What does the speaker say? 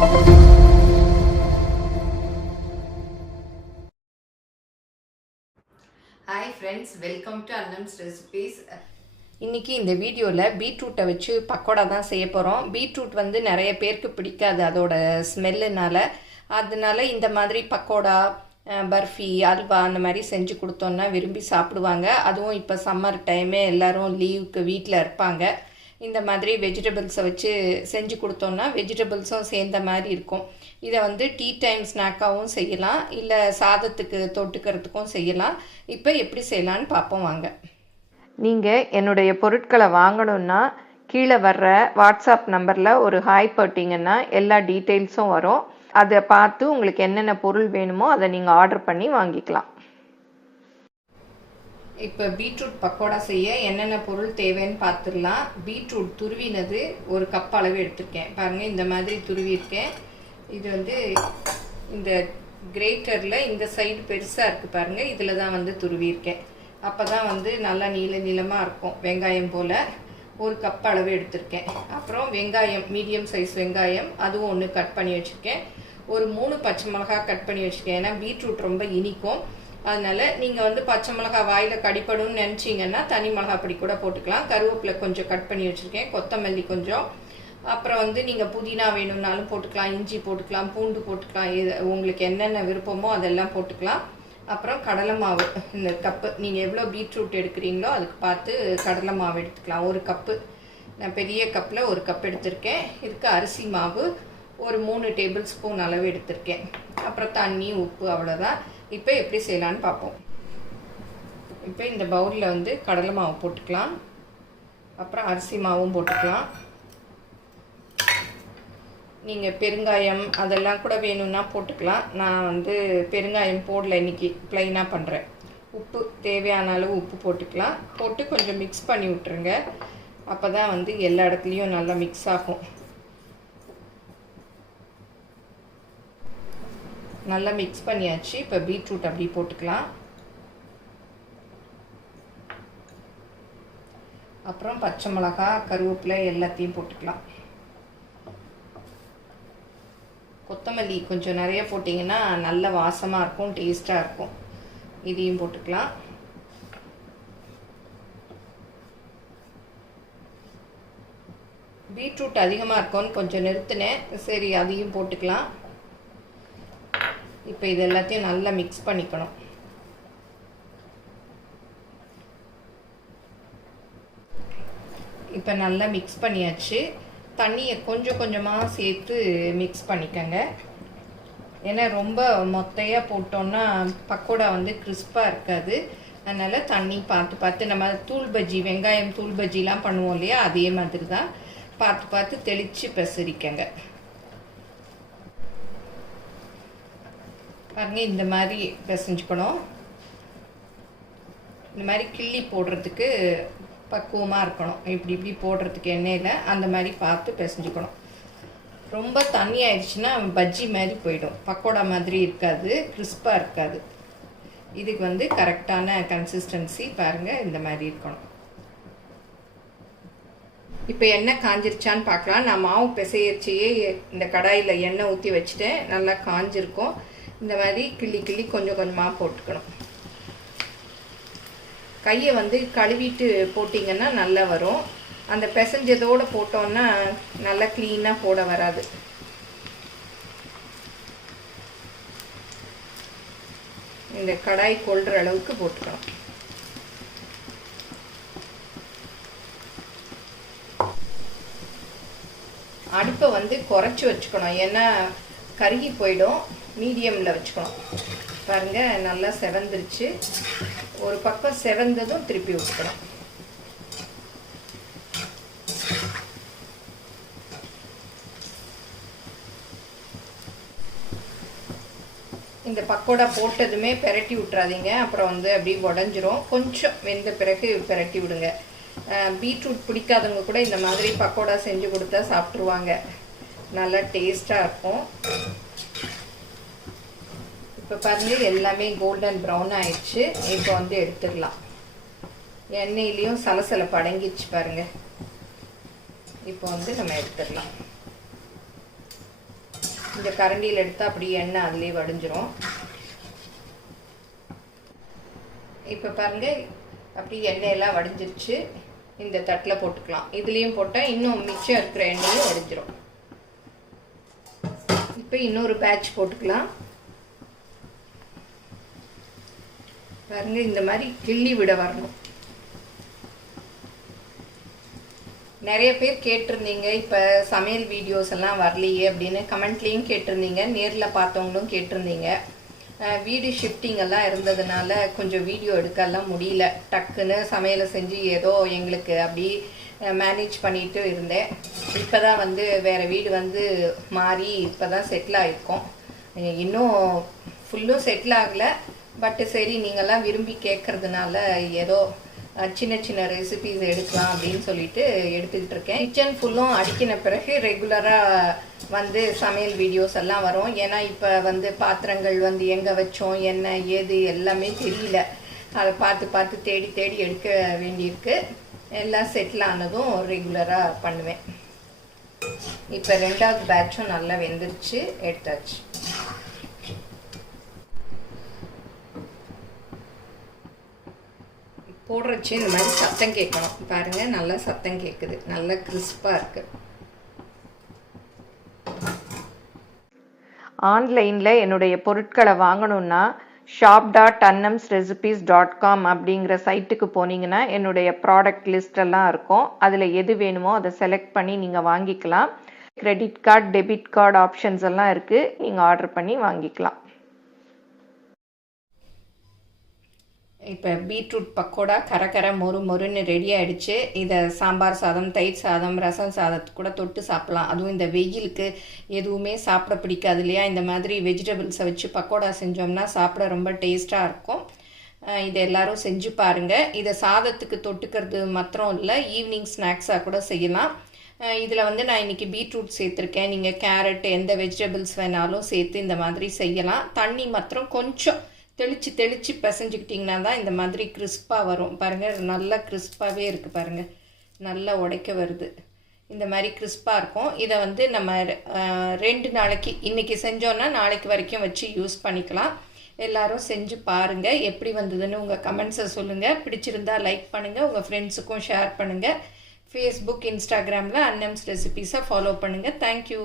Hi friends, welcome to Annam's recipes. இன்றைக்கி இந்த வீடியோவில் பீட்ரூட்டை வச்சு பக்கோடா தான் செய்ய போகிறோம். பீட்ரூட் வந்து நிறைய பேருக்கு பிடிக்காது அதோட ஸ்மெல்லுனால. அதனால இந்த மாதிரி பக்கோடா, பர்ஃபி, அல்வா அந்த மாதிரி செஞ்சு கொடுத்தோன்னா விரும்பி சாப்பிடுவாங்க. அதுவும் இப்போ சம்மர் டைமே எல்லோரும் லீவுக்கு வீட்டில் இருப்பாங்க. இந்த மாதிரி வெஜிடபிள்ஸை வச்சு செஞ்சு கொடுத்தோன்னா வெஜிடபிள்ஸும் சேர்ந்த மாதிரி இருக்கும். இதை வந்து டீ டைம் ஸ்நாக்காகவும் செய்யலாம், இல்லை சாதத்துக்கு தொட்டுக்கிறதுக்கும் செய்யலாம். இப்போ எப்படி செய்யலான்னு பார்ப்போம் வாங்க. நீங்கள் என்னுடைய பொருட்களை வாங்கணுன்னா கீழே வர்ற வாட்ஸ்அப் நம்பரில் ஒரு ஹாய் போட்டிங்கன்னா எல்லா டீட்டெயில்ஸும் வரும். அதை பார்த்து உங்களுக்கு என்னென்ன பொருள் வேணுமோ அதை நீங்கள் ஆர்டர் பண்ணி வாங்கிக்கலாம். இப்போ பீட்ரூட் பக்கோடா செய்ய என்னென்ன பொருள் தேவைன்னு பார்த்துடலாம். பீட்ரூட் துருவினது ஒரு கப் அளவு எடுத்திருக்கேன். பாருங்கள், இந்த மாதிரி துருவிருக்கேன். இது வந்து இந்த கிரேட்டரில் இந்த சைடு பெருசாக இருக்குது பாருங்கள், இதில் தான் வந்து துருவிருக்கேன். அப்போ தான் வந்து நல்லா நீளமாக இருக்கும், வெங்காயம் போல். ஒரு கப் அளவு எடுத்திருக்கேன். அப்புறம் வெங்காயம், மீடியம் சைஸ் வெங்காயம், அதுவும் ஒன்று கட் பண்ணி வச்சுருக்கேன். ஒரு 3 பச்சை மிளகாய் கட் பண்ணி வச்சுருக்கேன். ஏன்னா பீட்ரூட் ரொம்ப இனிக்கும். அதனால் நீங்கள் வந்து பச்சை மிளகாய் வாயில் கடிப்படணும்னு நினச்சிங்கன்னா தனி மிளகாய் பொடி கூட போட்டுக்கலாம். கருவேப்பிலை கொஞ்சம் கட் பண்ணி வச்சுருக்கேன், கொத்தமல்லி கொஞ்சம். அப்புறம் வந்து நீங்கள் புதினா வேணும்னாலும் போட்டுக்கலாம், இஞ்சி போட்டுக்கலாம், பூண்டு போட்டுக்கலாம். இது உங்களுக்கு என்னென்ன விருப்பமோ அதெல்லாம் போட்டுக்கலாம். அப்புறம் கடலை மாவு, இந்த கப்பு நீங்கள் எவ்வளோ பீட்ரூட் எடுக்கிறீங்களோ அதுக்கு பார்த்து கடலை மாவு எடுத்துக்கலாம். ஒரு கப்பு, நான் பெரிய கப்பில் ஒரு கப் எடுத்திருக்கேன். இதுக்கு அரிசி மாவு ஒரு 3 டேபிள் ஸ்பூன் அளவு எடுத்திருக்கேன். அப்புறம் தண்ணி, உப்பு, அவ்வளோதான். இப்போ எப்படி செய்யலான்னு பார்ப்போம். இப்போ இந்த பவுலில் வந்து கடலை மாவு போட்டுக்கலாம். அப்புறம் அரிசி மாவும் போட்டுக்கலாம். நீங்கள் பெருங்காயம் அதெல்லாம் கூட வேணும்னா போட்டுக்கலாம். நான் வந்து பெருங்காயம் போடல, இன்றைக்கி ப்ளைனாக பண்ணுறேன். உப்பு தேவையான அளவு உப்பு போட்டுக்கலாம். போட்டு கொஞ்சம் மிக்ஸ் பண்ணி விட்டுருங்க. அப்போ தான் வந்து எல்லா இடத்துலையும் நல்லா மிக்ஸ் ஆகும். நல்லா மிக்ஸ் பண்ணியாச்சு. இப்போ பீட்ரூட் அப்படி போட்டுக்கலாம். அப்புறம் பச்சை மிளகாய், கருவேப்பிலை எல்லாத்தையும் போட்டுக்கலாம். கொத்தமல்லி கொஞ்சம் நிறைய போட்டிங்கன்னா நல்ல வாசமாக இருக்கும், டேஸ்ட்டாக இருக்கும். இதையும் போட்டுக்கலாம். பீட்ரூட் அதிகமாக இருக்கும்னு கொஞ்சம் நிறுத்தினேன், சரி அதையும் போட்டுக்கலாம். இப்போ இது எல்லாத்தையும் நல்லா மிக்ஸ் பண்ணிக்கணும். இப்போ நல்லா மிக்ஸ் பண்ணியாச்சு. தண்ணியை கொஞ்சம் கொஞ்சமாக சேர்த்து மிக்ஸ் பண்ணிக்கோங்க. ஏன்னா ரொம்ப மொத்தையாக போட்டோன்னா பக்கோடா வந்து கிறிஸ்பாக இருக்காது. அதனால் தண்ணி பார்த்து நம்ம தூள் பஜ்ஜி, வெங்காயம் தூள் பஜ்ஜிலாம் பண்ணுவோம் இல்லையா, அதே மாதிரி தான் பார்த்து தெளித்து பெசரிக்கங்க. பாருங்கள், இந்த மாதிரி பிசைஞ்சுக்கணும். இந்த மாதிரி கிள்ளி போடுறதுக்கு பக்குவமாக இருக்கணும். இப்படி போடுறதுக்கு எண்ணெயில் அந்த மாதிரி பார்த்து பிசைஞ்சுக்கணும். ரொம்ப தண்ணி ஆயிடுச்சுன்னா பஜ்ஜி மாதிரி போயிடும், பக்கோடா மாதிரி இருக்காது, கிறிஸ்பாக இருக்காது. இதுக்கு வந்து கரெக்டான கன்சிஸ்டன்சி பாருங்கள், இந்த மாதிரி இருக்கணும். இப்போ எண்ணெய் காஞ்சிருச்சான்னு பார்க்கலாம். நான் மாவு பிசையச்சியே இந்த கடாயில் எண்ணெய் ஊற்றி வச்சுட்டேன். நல்லா காஞ்சிருக்கும். இந்த மாதிரி கிள்ளி கொஞ்சம் கொஞ்சமாக போட்டுக்கணும். கையை வந்து கழுவிட்டு போட்டிங்கன்னா நல்லா வரும். அந்த பிசைஞ்சதோடு போட்டோன்னா நல்லா க்ளீனாக போட வராது. இந்த கடாய் கொள்கிற அளவுக்கு போட்டுக்கணும். அடுப்பை வந்து குறைச்சி வச்சுக்கணும், ஏன்னா கருகி போயிடும். மீடியமில் வச்சுக்கணும். பாருங்கள், நல்லா செவந்துருச்சு. ஒரு பக்கம் செவந்ததும் திருப்பி விட்டுக்கணும். இந்த பக்கோடா போட்டதுமே பெரட்டி விட்டுறாதீங்க, அப்புறம் வந்து அப்படியே உடஞ்சிரும். கொஞ்சம் வெந்த பிறகு பெரட்டி விடுங்க. பீட்ரூட் பிடிக்காதவங்க கூட இந்த மாதிரி பக்கோடா செஞ்சு கொடுத்தா சாப்பிட்ருவாங்க. நல்லா டேஸ்ட்டாக இருக்கும். இப்போ பாருங்கள், எல்லாமே கோல்டன் ப்ரௌன் ஆயிடுச்சு. இப்போ வந்து எடுத்துடலாம். எண்ணெயிலையும் சலசலப்பு அடங்கிடுச்சு பாருங்கள். இப்போ வந்து நம்ம எடுத்துடலாம். இந்த கரண்டியில் எடுத்தால் அப்படியே எண்ணெய் அதிலே வடிஞ்சிரும். இப்போ பாருங்கள், அப்படியே எண்ணெயெல்லாம் வடிஞ்சிருச்சு. இந்த தட்டில் போட்டுக்கலாம். இதுலேயும் போட்டால் இன்னும் மிச்சம் இருக்கிற எண்ணெயும் வடிஞ்சிரும். இப்போ இன்னொரு பேட்ச் போட்டுக்கலாம். பாருங்கள், இந்த மாதிரி கிள்ளி விட வரணும். நிறைய பேர் கேட்டிருந்தீங்க, இப்போ சமையல் வீடியோஸ் எல்லாம் வரலையே அப்படின்னு கமெண்ட்லேயும் கேட்டிருந்தீங்க, நேரில் பார்த்தவங்களும் கேட்டிருந்தீங்க. வீடு ஷிஃப்டிங் எல்லாம் இருந்ததுனால கொஞ்சம் வீடியோ எடுக்கலாம் முடியல. டக்குன்னு சமையலை செஞ்சு ஏதோ எங்களுக்கு அப்படி மேனேஜ் பண்ணிட்டு இருந்தேன். இப்போ தான் வந்து வேறு வீடு வந்து மாறி இப்போ தான் செட்டில் ஆகிருக்கோம். இன்னும் ஃபுல்லும் செட்டில் ஆகலை. பட்டு சரி, நீங்கள்லாம் விரும்பி கேட்குறதுனால ஏதோ சின்ன சின்ன ரெசிபீஸ் எடுக்கலாம் அப்படின்னு சொல்லிட்டு எடுத்துக்கிட்டு இருக்கேன். கிச்சன் ஃபுல்லும் அடிக்கின பிறகு ரெகுலராக வந்து சமையல் வீடியோஸ் எல்லாம் வரும். ஏன்னா இப்போ வந்து பாத்திரங்கள் வந்து எங்கே வச்சோம், என்ன ஏது எல்லாமே தெரியல. அதை பார்த்து தேடி தேடி எடுக்க வேண்டியிருக்கு. எல்லாம் செட்டில் ஆனதும் ரெகுலராக பண்ணுவேன். இப்போ 2வது பேட்சும் நல்லா வெந்துருச்சு, எடுத்தாச்சு. போடுறச்சு இந்த மாதிரி சத்தம் கேட்கணும். பாருங்கள், நல்லா சத்தம் கேட்குது, நல்லா கிறிஸ்பாக இருக்குது. ஆன்லைனில் என்னுடைய பொருட்களை வாங்கணுன்னா shop.annamsrecipes.com அப்படிங்கிற சைட்டுக்கு போனீங்கன்னா என்னுடைய ப்ராடக்ட் லிஸ்டெல்லாம் இருக்கும். அதில் எது வேணுமோ அதை செலக்ட் பண்ணி நீங்கள் வாங்கிக்கலாம். Credit card, debit card options எல்லாம் இருக்குது. நீங்கள் ஆர்டர் பண்ணி வாங்கிக்கலாம். இப்போ பீட்ரூட் பக்கோடா கரை மொறுன்னு ரெடி ஆகிடுச்சு. இதை சாம்பார் சாதம், தயிர் சாதம், ரசம் சாதத்து கூட தொட்டு சாப்பிட்லாம். அதுவும் இந்த வெயிலுக்கு எதுவுமே சாப்பிட பிடிக்காது இல்லையா? இந்த மாதிரி வெஜிடபிள்ஸை வச்சு பக்கோடா செஞ்சோம்னா சாப்பிட ரொம்ப டேஸ்ட்டாக இருக்கும். இதை எல்லோரும் செஞ்சு பாருங்கள். இதை சாதத்துக்கு தொட்டுக்கிறது மாத்திரம் இல்லை, ஈவினிங் ஸ்நாக்ஸாக கூட செய்யலாம். இதில் வந்து நான் இன்றைக்கி பீட்ரூட் சேர்த்துருக்கேன். நீங்கள் கேரட், எந்த வெஜிடபிள்ஸ் வேணாலும் சேர்த்து இந்த மாதிரி செய்யலாம். தண்ணி மாத்திரம் கொஞ்சம் தெளித்து பிசைஞ்சிக்கிட்டிங்கன்னா தான் இந்த மாதிரி கிறிஸ்பாக வரும். பாருங்கள், நல்லா கிறிஸ்பாகவே இருக்குது. பாருங்கள், நல்லா உடைக்க வருது. இந்த மாதிரி கிறிஸ்பாக இருக்கும். இதை வந்து நம்ம 2 நாளைக்கு, இன்றைக்கி செஞ்சோன்னா நாளைக்கு வரைக்கும் வச்சு யூஸ் பண்ணிக்கலாம். எல்லோரும் செஞ்சு பாருங்கள். எப்படி வந்ததுன்னு உங்கள் கமெண்ட்ஸை சொல்லுங்கள். பிடிச்சிருந்தா லைக் பண்ணுங்கள், உங்கள் ஃப்ரெண்ட்ஸுக்கும் ஷேர் பண்ணுங்கள். ஃபேஸ்புக், இன்ஸ்டாகிராமில் அன்னம்ஸ் ரெசிபீஸை ஃபாலோ பண்ணுங்கள். தேங்க்யூ.